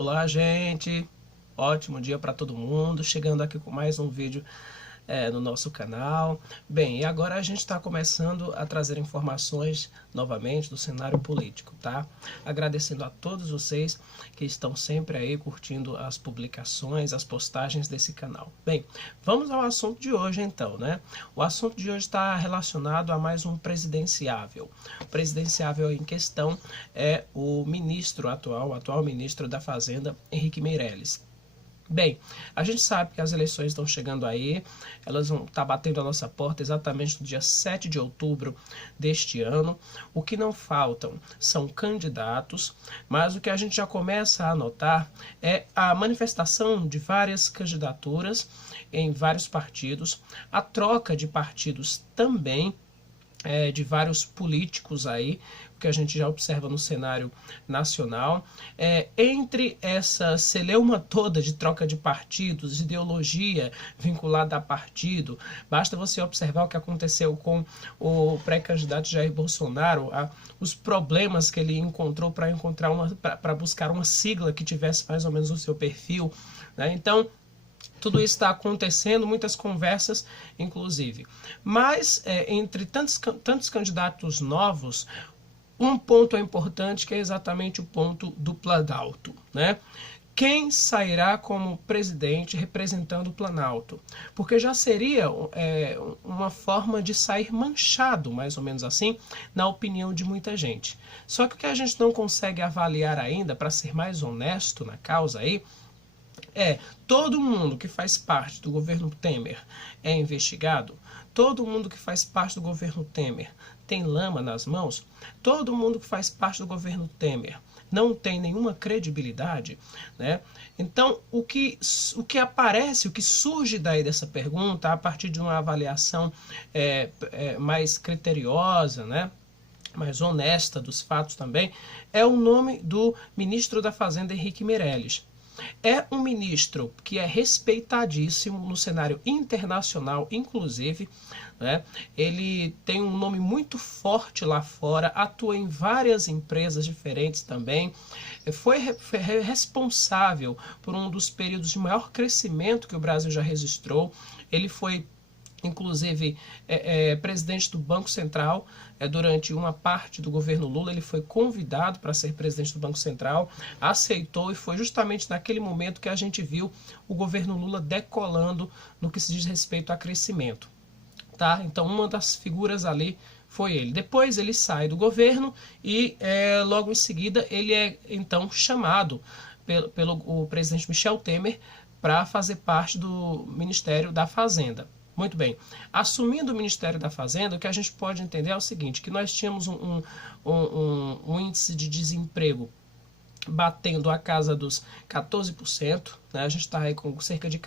Olá, gente! Ótimo dia para todo mundo, chegando aqui com mais um vídeo no nosso canal. Bem, e agora a gente está começando a trazer informações novamente do cenário político, tá? Agradecendo a todos vocês que estão sempre aí curtindo as publicações, as postagens desse canal. Bem, vamos ao assunto de hoje então, né? O assunto de hoje está relacionado a mais um presidenciável. O presidenciável em questão é o atual ministro da Fazenda, Henrique Meirelles. Bem, a gente sabe que as eleições estão chegando aí, elas vão estar batendo a nossa porta exatamente no dia 7 de outubro deste ano. O que não faltam são candidatos, mas o que a gente já começa a notar é a manifestação de várias candidaturas em vários partidos, a troca de partidos também, de vários políticos aí, que a gente já observa no cenário nacional. Entre essa celeuma toda de troca de partidos, de ideologia vinculada a partido, basta você observar o que aconteceu com o pré-candidato Jair Bolsonaro, os problemas que ele encontrou para buscar uma sigla que tivesse mais ou menos o seu perfil, né? Então, tudo isso está acontecendo, muitas conversas, inclusive. Mas, entre tantos candidatos novos, um ponto é importante, que é exatamente o ponto do Planalto, né? Quem sairá como presidente representando o Planalto? Porque já seria uma forma de sair manchado, mais ou menos assim, na opinião de muita gente. Só que o que a gente não consegue avaliar ainda, para ser mais honesto na causa aí, todo mundo que faz parte do governo Temer é investigado, todo mundo que faz parte do governo Temer tem lama nas mãos, todo mundo que faz parte do governo Temer não tem nenhuma credibilidade, né? Então, o que aparece, o que surge daí dessa pergunta, a partir de uma avaliação mais criteriosa, né? Mais honesta dos fatos também, é o nome do ministro da Fazenda, Henrique Meirelles. É um ministro que é respeitadíssimo no cenário internacional, inclusive, né? Ele tem um nome muito forte lá fora, atua em várias empresas diferentes também, foi responsável por um dos períodos de maior crescimento que o Brasil já registrou. Ele foi inclusive presidente do Banco Central. Durante uma parte do governo Lula, ele foi convidado para ser presidente do Banco Central, aceitou, e foi justamente naquele momento que a gente viu o governo Lula decolando no que se diz respeito a crescimento, tá? Então, uma das figuras ali foi ele. Depois ele sai do governo e logo em seguida ele é então chamado pelo presidente Michel Temer para fazer parte do Ministério da Fazenda. Muito bem, assumindo o Ministério da Fazenda, o que a gente pode entender é o seguinte, que nós tínhamos um índice de desemprego batendo a casa dos 14%, né? A gente está aí com cerca de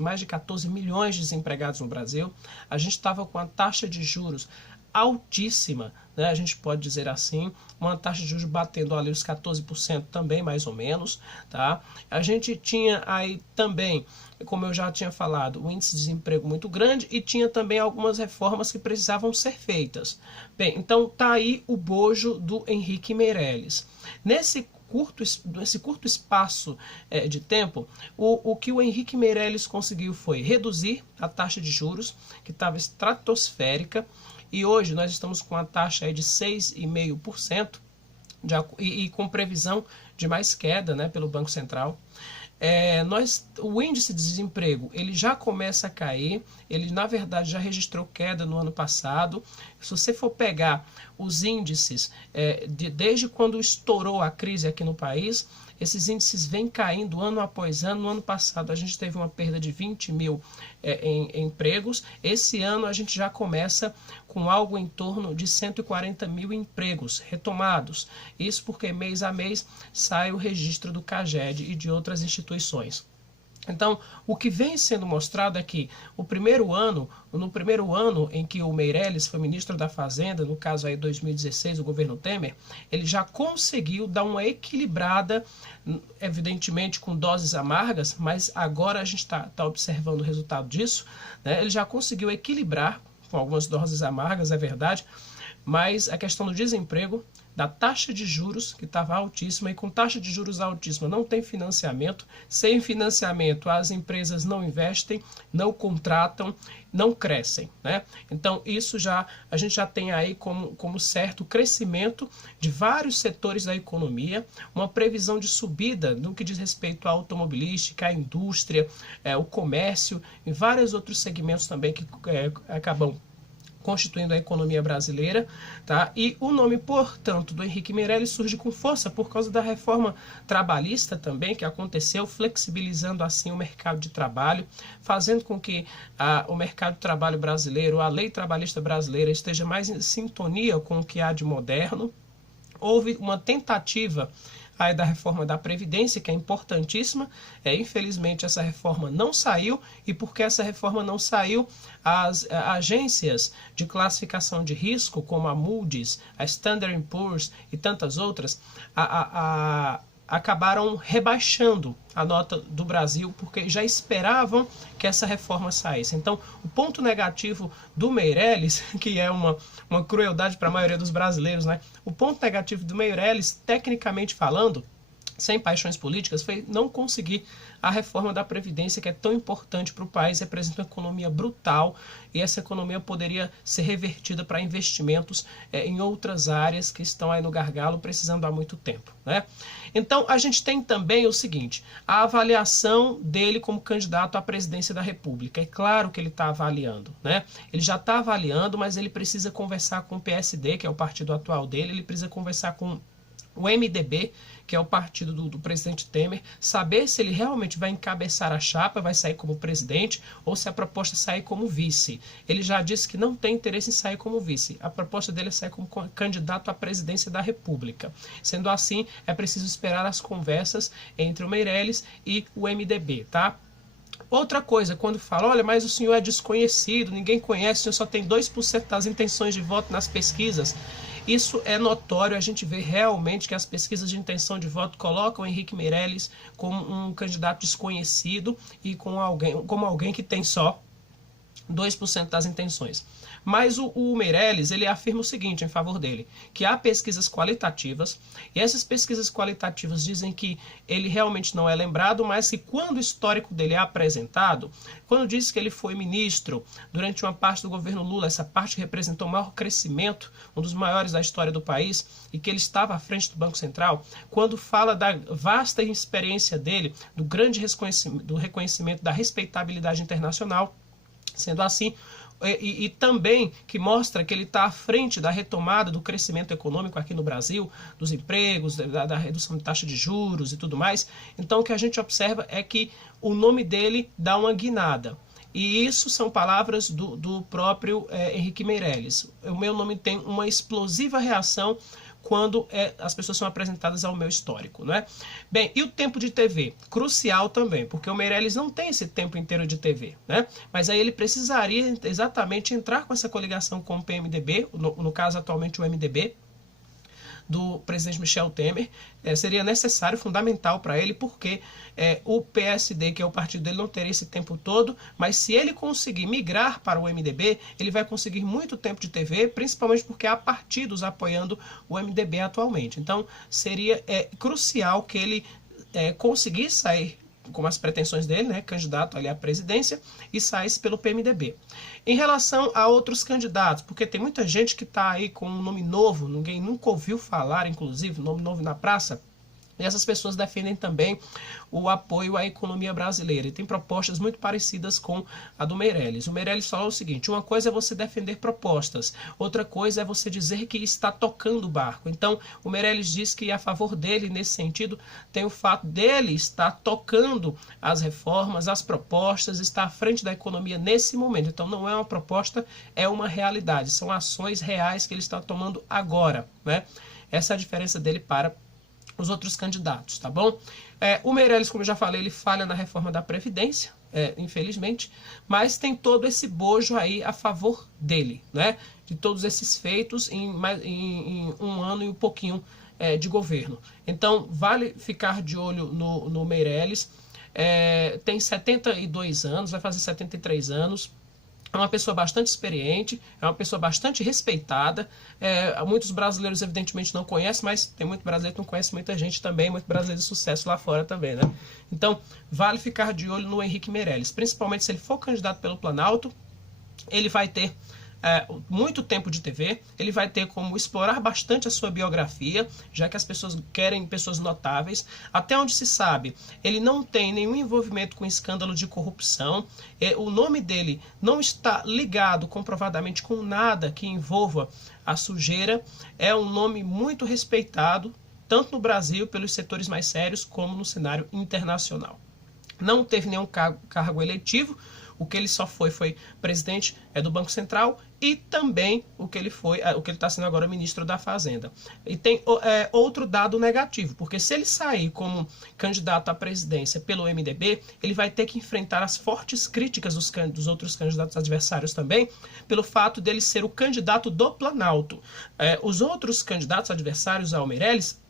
mais de 14 milhões de desempregados no Brasil. A gente estava com a taxa de juros altíssima, né? A gente pode dizer assim, uma taxa de juros batendo ali os 14% também, mais ou menos, tá? A gente tinha aí também, como eu já tinha falado, o índice de desemprego muito grande, e tinha também algumas reformas que precisavam ser feitas. Bem, então tá aí o bojo do Henrique Meirelles. Nesse curto espaço de tempo, o que o Henrique Meirelles conseguiu foi reduzir a taxa de juros, que estava estratosférica, e hoje nós estamos com a taxa de 6,5%, e com previsão de mais queda, né, pelo Banco Central. O índice de desemprego ele já começa a cair, ele na verdade já registrou queda no ano passado. Se você for pegar os índices desde quando estourou a crise aqui no país, esses índices vêm caindo ano após ano. No ano passado a gente teve uma perda de 20 mil em empregos. Esse ano a gente já começa com algo em torno de 140 mil empregos retomados. Isso porque mês a mês sai o registro do CAGED e de outras instituições. Então, o que vem sendo mostrado é que no primeiro ano em que o Meirelles foi ministro da Fazenda, no caso aí 2016, o governo Temer, ele já conseguiu dar uma equilibrada, evidentemente com doses amargas, mas agora a gente está observando o resultado disso, né? Ele já conseguiu equilibrar com algumas doses amargas, é verdade, mas a questão do desemprego da taxa de juros, que estava altíssima, e com taxa de juros altíssima não tem financiamento, sem financiamento as empresas não investem, não contratam, não crescem, né? Então isso a gente já tem aí como certo o crescimento de vários setores da economia, uma previsão de subida no que diz respeito à automobilística, à indústria, o comércio e vários outros segmentos também que acabam constituindo a economia brasileira, tá? E o nome, portanto, do Henrique Meirelles surge com força por causa da reforma trabalhista também, que aconteceu, flexibilizando assim o mercado de trabalho, fazendo com que o mercado de trabalho brasileiro, a lei trabalhista brasileira, esteja mais em sintonia com o que há de moderno. Houve uma tentativa aí da reforma da Previdência, que é importantíssima. Infelizmente, essa reforma não saiu, e porque essa reforma não saiu, as agências de classificação de risco, como a Moody's, a Standard & Poor's e tantas outras, acabaram rebaixando a nota do Brasil, porque já esperavam que essa reforma saísse. Então, o ponto negativo do Meirelles, que é uma crueldade para a maioria dos brasileiros, né? O ponto negativo do Meirelles, tecnicamente falando, sem paixões políticas, foi não conseguir a reforma da Previdência, que é tão importante para o país, representa uma economia brutal, e essa economia poderia ser revertida para investimentos em outras áreas que estão aí no gargalo, precisando há muito tempo, né? Então, a gente tem também o seguinte, a avaliação dele como candidato à presidência da República. É claro que ele está avaliando, né? Ele já está avaliando, mas ele precisa conversar com o PSD, que é o partido atual dele, ele precisa conversar com o MDB, que é o partido do presidente Temer, saber se ele realmente vai encabeçar a chapa, vai sair como presidente, ou se a proposta sair como vice. Ele já disse que não tem interesse em sair como vice. A proposta dele é sair como candidato à presidência da República. Sendo assim, é preciso esperar as conversas entre o Meirelles e o MDB, tá? Outra coisa, quando fala, olha, mas o senhor é desconhecido, ninguém conhece, o senhor só tem 2% das intenções de voto nas pesquisas. Isso é notório, a gente vê realmente que as pesquisas de intenção de voto colocam o Henrique Meirelles como um candidato desconhecido e como alguém que tem só 2% das intenções. Mas o Meirelles, ele afirma o seguinte em favor dele, que há pesquisas qualitativas, e essas pesquisas qualitativas dizem que ele realmente não é lembrado, mas que quando o histórico dele é apresentado, quando diz que ele foi ministro durante uma parte do governo Lula, essa parte representou o maior crescimento, um dos maiores da história do país, e que ele estava à frente do Banco Central, quando fala da vasta experiência dele, do grande reconhecimento da respeitabilidade internacional, sendo assim, e também que mostra que ele está à frente da retomada do crescimento econômico aqui no Brasil, dos empregos, da redução de taxa de juros e tudo mais. Então o que a gente observa é que o nome dele dá uma guinada. E isso são palavras do próprio Henrique Meirelles. O meu nome tem uma explosiva reação quando as pessoas são apresentadas ao meu histórico, né? Bem, e o tempo de TV? Crucial também, porque o Meirelles não tem esse tempo inteiro de TV, né? Mas aí ele precisaria exatamente entrar com essa coligação com o PMDB, no caso atualmente o MDB, do presidente Michel Temer, seria necessário, fundamental para ele, porque o PSD, que é o partido dele, não teria esse tempo todo, mas se ele conseguir migrar para o MDB, ele vai conseguir muito tempo de TV, principalmente porque há partidos apoiando o MDB atualmente. Então, seria crucial que ele conseguisse sair com as pretensões dele, né, candidato ali à presidência, e saísse pelo PMDB. Em relação a outros candidatos, porque tem muita gente que está aí com um nome novo, ninguém nunca ouviu falar, inclusive, nome novo na praça, e essas pessoas defendem também o apoio à economia brasileira. E tem propostas muito parecidas com a do Meirelles. O Meirelles falou o seguinte, uma coisa é você defender propostas, outra coisa é você dizer que está tocando o barco. Então, o Meirelles diz que a favor dele, nesse sentido, tem o fato dele estar tocando as reformas, as propostas, estar à frente da economia nesse momento. Então, não é uma proposta, é uma realidade. São ações reais que ele está tomando agora, né? Essa é a diferença dele para os outros candidatos, tá bom? O Meirelles, como eu já falei, ele falha na reforma da Previdência, infelizmente, mas tem todo esse bojo aí a favor dele, né? De todos esses feitos em um ano e um pouquinho de governo. Então, vale ficar de olho no Meirelles. Tem 72 anos, vai fazer 73 anos. É uma pessoa bastante experiente, é uma pessoa bastante respeitada. Muitos brasileiros, evidentemente, não conhecem, mas tem muito brasileiro que não conhece muita gente também, muito brasileiro de sucesso lá fora também, né? Então, vale ficar de olho no Henrique Meirelles, principalmente se ele for candidato pelo Planalto. Ele vai ter muito tempo de TV, ele vai ter como explorar bastante a sua biografia, já que as pessoas querem pessoas notáveis. Até onde se sabe, ele não tem nenhum envolvimento com escândalo de corrupção, o nome dele não está ligado comprovadamente com nada que envolva a sujeira, é um nome muito respeitado, tanto no Brasil, pelos setores mais sérios, como no cenário internacional. Não teve nenhum cargo eletivo, o que ele só foi presidente do Banco Central e também o que ele está sendo agora ministro da Fazenda. E tem outro dado negativo, porque se ele sair como candidato à presidência pelo MDB, ele vai ter que enfrentar as fortes críticas dos outros candidatos adversários também, pelo fato dele ser o candidato do Planalto. Os outros candidatos adversários ao Meirelles,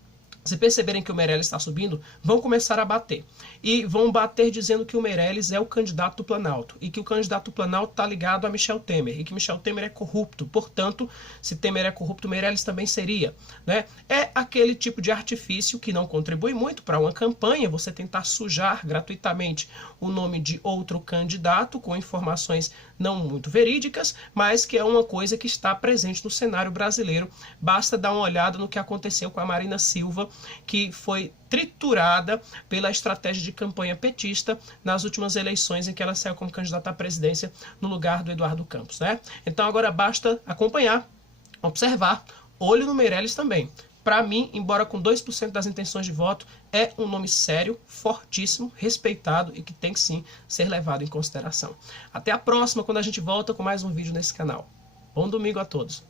se perceberem que o Meirelles está subindo, vão começar a bater. E vão bater dizendo que o Meirelles é o candidato do Planalto. E que o candidato do Planalto está ligado a Michel Temer. E que Michel Temer é corrupto. Portanto, se Temer é corrupto, Meirelles também seria. Né? É aquele tipo de artifício que não contribui muito para uma campanha. Você tentar sujar gratuitamente o nome de outro candidato com informações não muito verídicas, mas que é uma coisa que está presente no cenário brasileiro. Basta dar uma olhada no que aconteceu com a Marina Silva, que foi triturada pela estratégia de campanha petista nas últimas eleições em que ela saiu como candidata à presidência no lugar do Eduardo Campos, né? Então agora basta acompanhar, observar, olho no Meirelles também. Para mim, embora com 2% das intenções de voto, é um nome sério, fortíssimo, respeitado e que tem que sim ser levado em consideração. Até a próxima, quando a gente volta com mais um vídeo nesse canal. Bom domingo a todos!